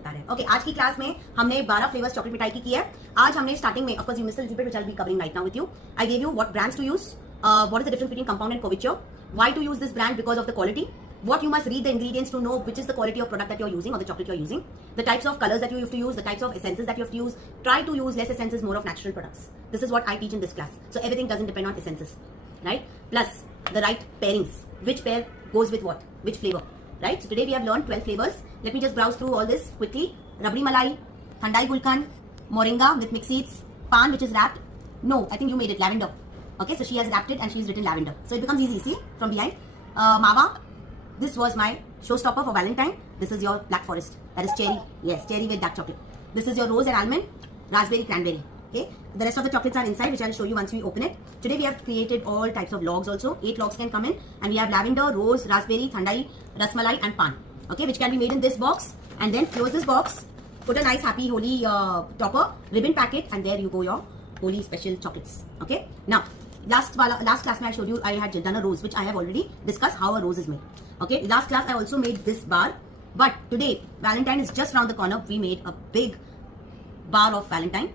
Okay, आज की class में हमने 12 फ्लेवर्स चॉकलेट मिठाई की है। आज हमने स्टार्टिंग में, of course you missed a little bit which I will be covering right now with you. I gave you what brands to use, what is the difference between compound and couverture, why to use this brand because of the quality, what you must read the ingredients to know which is the quality of product that you're using or the chocolate you're using, the types of colors that you have to use, the types of essences that you have to use. Try to use less essences, more of natural products. This is what I teach in this class. So everything doesn't depend on essences, right? Plus the right pairings, which pair goes with what, which flavor, right? So today we have learned 12 flavors. Let me just browse through all this quickly. Rabdi malai, Thandai gulkan, moringa with mixed seeds, pan which is wrapped. No, I think you made it, lavender. Okay, so she has wrapped it and she's written lavender. So it becomes easy, see, from behind. Mawa, this was my showstopper for Valentine. This is your black forest. That is cherry. Yes, cherry with dark chocolate. This is your rose and almond, raspberry, cranberry. Okay, the rest of the chocolates are inside, which I will show you once we open it. Today we have created all types of logs also. 8 logs can come in, and we have lavender, rose, raspberry, thandai, rasmalai, and pan. Okay, which can be made in this box. And then close this box. Put a nice happy holy topper, ribbon packet, and there you go your holy special chocolates. Okay, now. Last class में I showed you I had done a rose, which I have already discussed how a rose is made. Okay, last class I also made this bar, but today Valentine is just around the corner. We made a big bar of Valentine,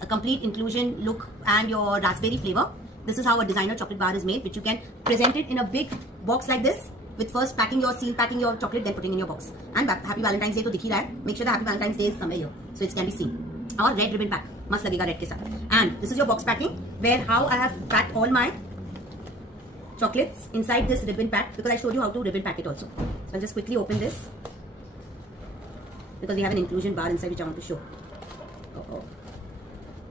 a complete inclusion look and your raspberry flavor. This is how a designer chocolate bar is made, which you can present it in a big box like this, with first packing your chocolate, then putting in your box. And Happy Valentine's Day तो दिख ही रहा है. Make sure the Happy Valentine's Day is somewhere here, so it can be seen. और red ribbon pack मस्त लगेगा red के साथ. And this is your box packing where how I have packed all my chocolates inside this ribbon pack, because I showed you how to ribbon pack it also. So I'll just quickly open this because we have an inclusion bar inside which I want to show. Oh.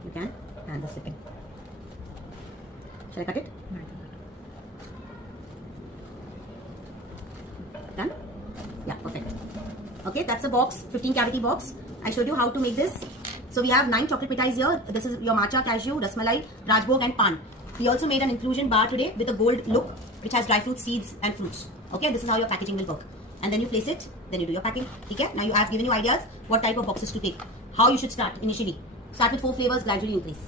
You can, and the slipping. Shall I cut it? Done? Yeah, perfect. Okay, that's a box, 15 cavity box. I showed you how to make this. So we have 9 chocolate mitais here. This is your matcha, cashew, rasmalai, rajbhog, and pan. We also made an inclusion bar today with a gold look, which has dry fruits, seeds, and fruits. Okay, this is how your packaging will work. And then you place it, then you do your packing. Okay, now I have given you ideas what type of boxes to take, how you should start initially. Start with 4 flavors, gradually increase.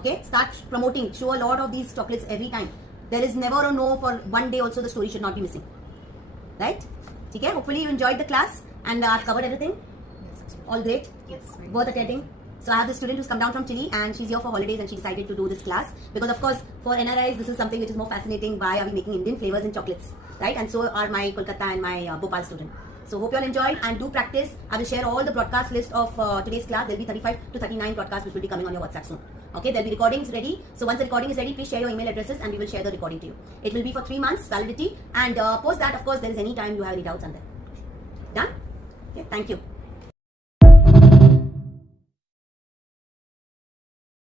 Okay, start promoting, show a lot of these chocolates every time. There is never a no for one day. Also, the story should not be missing. Right? Okay, hopefully you enjoyed the class and I've covered everything. All great. Yes. Worth attending. So I have this student who's come down from Chile and she's here for holidays and she decided to do this class because of course for NRIs this is something which is more fascinating. Why are we making Indian flavors in chocolates, right? And so are my Kolkata and my Bhopal student. So hope you all enjoyed and do practice. I will share all the broadcast list of today's class. There will be 35 to 39 broadcasts which will be coming on your WhatsApp soon. Okay, there will be recordings ready. So once the recording is ready, please share your email addresses and we will share the recording to you. It will be for 3 months validity and post that of course there is any time you have any doubts on that. Done? Okay, thank you.